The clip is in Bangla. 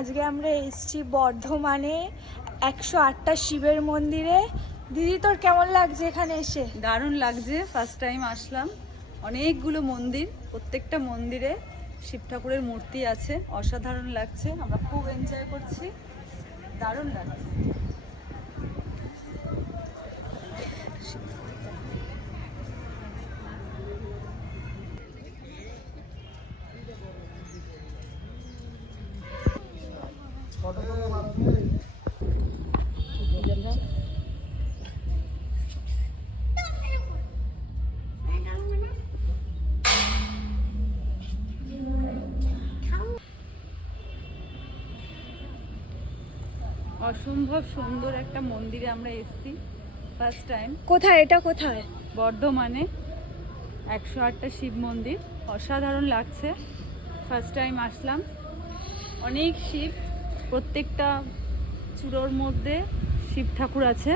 আজকে আমরা এসেছি বর্ধমানে 108টা শিবের মন্দিরে। দিদি তোর কেমন লাগছে এখানে এসে? দারুণ লাগছে, ফার্স্ট টাইম আসলাম। অনেকগুলো মন্দির, প্রত্যেকটা মন্দিরে শিব ঠাকুরের মূর্তি আছে, অসাধারণ লাগছে। আমরা খুব এনজয় করছি, দারুণ লাগছে। অসম্ভব সুন্দর একটা মন্দিরে আমরা এসেছি ফার্স্ট টাইম। কোথায় এটা? কোথায়? বর্ধমানে 108টা শিব মন্দির, অসাধারণ লাগছে। ফার্স্ট টাইম আসলাম। অনেক শিব, প্রত্যেকটা চূড়োর মধ্যে শিব ঠাকুর আছে।